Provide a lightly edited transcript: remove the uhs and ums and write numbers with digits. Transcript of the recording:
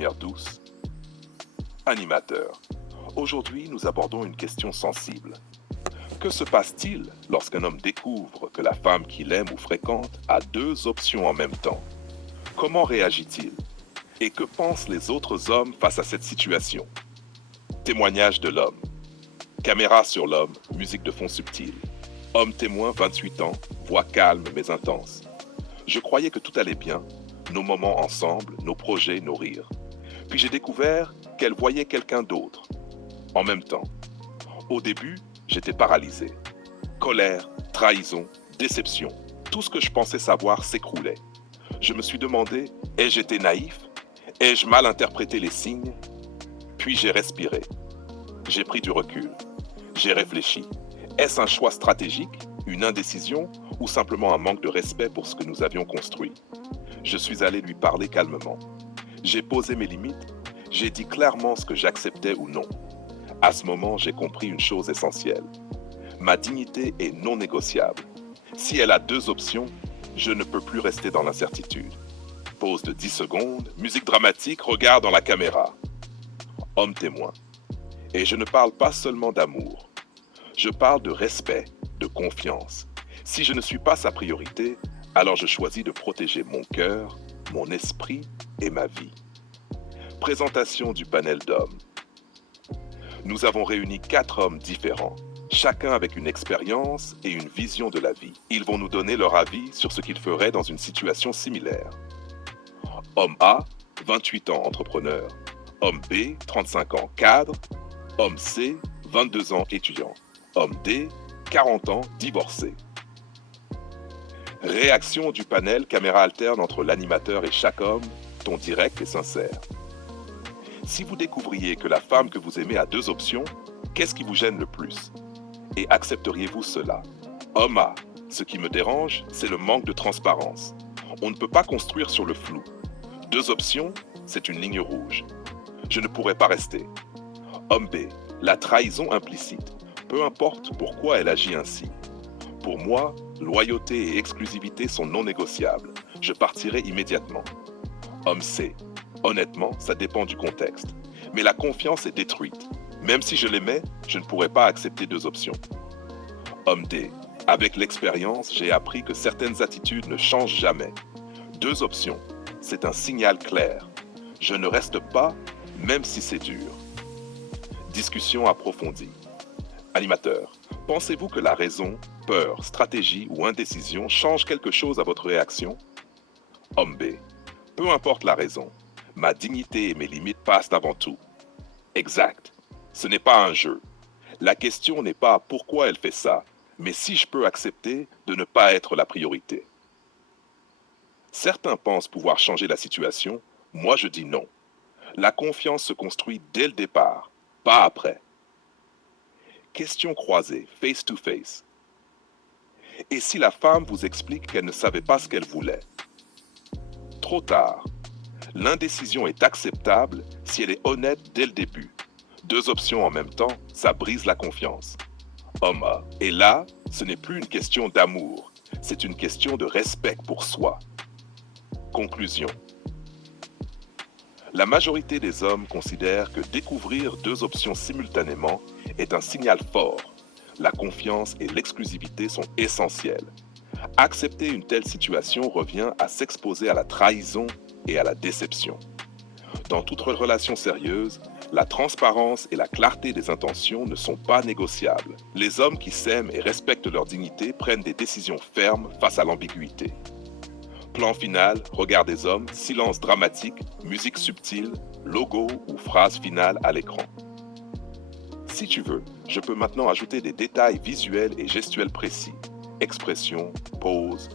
lumière douce. Animateur. Aujourd'hui, nous abordons une question sensible. Que se passe-t-il lorsqu'un homme découvre que la femme qu'il aime ou fréquente a deux options en même temps? Comment réagit-il? Et que pensent les autres hommes face à cette situation? Témoignage de l'homme. Caméra sur l'homme, musique de fond subtile. Homme témoin, 28 ans, voix calme mais intense. Je croyais que tout allait bien, nos moments ensemble, nos projets, nos rires. Puis j'ai découvert qu'elle voyait quelqu'un d'autre, en même temps. Au début, j'étais paralysé. Colère, trahison, déception. Tout ce que je pensais savoir s'écroulait. Je me suis demandé, ai-je été naïf? Ai-je mal interprété les signes? Puis j'ai respiré. J'ai pris du recul. J'ai réfléchi. Est-ce un choix stratégique, une indécision ou simplement un manque de respect pour ce que nous avions construit? Je suis allé lui parler calmement. J'ai posé mes limites. J'ai dit clairement ce que j'acceptais ou non. À ce moment, j'ai compris une chose essentielle. Ma dignité est non négociable. Si elle a deux options, je ne peux plus rester dans l'incertitude. Pause de 10 secondes, musique dramatique, regard dans la caméra. Homme témoin. Et je ne parle pas seulement d'amour. Je parle de respect, de confiance. Si je ne suis pas sa priorité, alors je choisis de protéger mon cœur, mon esprit et ma vie. Présentation du panel d'hommes. Nous avons réuni 4 hommes différents, chacun avec une expérience et une vision de la vie. Ils vont nous donner leur avis sur ce qu'ils feraient dans une situation similaire. Homme A, 28 ans, entrepreneur. Homme B, 35 ans, cadre. Homme C, 22 ans, étudiant. Homme D, 40 ans, divorcé. Réaction du panel, caméra alterne entre l'animateur et chaque homme, ton direct et sincère. Si vous découvriez que la femme que vous aimez a deux options, qu'est-ce qui vous gêne le plus? Et accepteriez-vous cela? Homme A, ce qui me dérange, c'est le manque de transparence. On ne peut pas construire sur le flou. Deux options, c'est une ligne rouge. Je ne pourrais pas rester. Homme B, la trahison implicite. Peu importe pourquoi elle agit ainsi. Pour moi, loyauté et exclusivité sont non négociables. Je partirai immédiatement. Homme C, honnêtement, ça dépend du contexte. Mais la confiance est détruite. Même si je l'aimais, je ne pourrais pas accepter deux options. Homme D, avec l'expérience, j'ai appris que certaines attitudes ne changent jamais. Deux options, c'est un signal clair. Je ne reste pas, même si c'est dur. Discussion approfondie. Animateur, pensez-vous que la raison, peur, stratégie ou indécision change quelque chose à votre réaction? Homme B, peu importe la raison, ma dignité et mes limites passent avant tout. Exact, ce n'est pas un jeu. La question n'est pas pourquoi elle fait ça, mais si je peux accepter de ne pas être la priorité. Certains pensent pouvoir changer la situation, moi je dis non. La confiance se construit dès le départ, pas après. Question croisée, face to face. Et si la femme vous explique qu'elle ne savait pas ce qu'elle voulait? Trop tard. L'indécision est acceptable si elle est honnête dès le début. Deux options en même temps, ça brise la confiance. Homme A. Et là, ce n'est plus une question d'amour, c'est une question de respect pour soi. Conclusion. La majorité des hommes considèrent que découvrir deux options simultanément est un signal fort. La confiance et l'exclusivité sont essentielles. Accepter une telle situation revient à s'exposer à la trahison et à la déception. Dans toute relation sérieuse, la transparence et la clarté des intentions ne sont pas négociables. Les hommes qui s'aiment et respectent leur dignité prennent des décisions fermes face à l'ambiguïté. Plan final, regard des hommes, silence dramatique, musique subtile, logo ou phrase finale à l'écran. Si tu veux, je peux maintenant ajouter des détails visuels et gestuels précis. Expression, pose,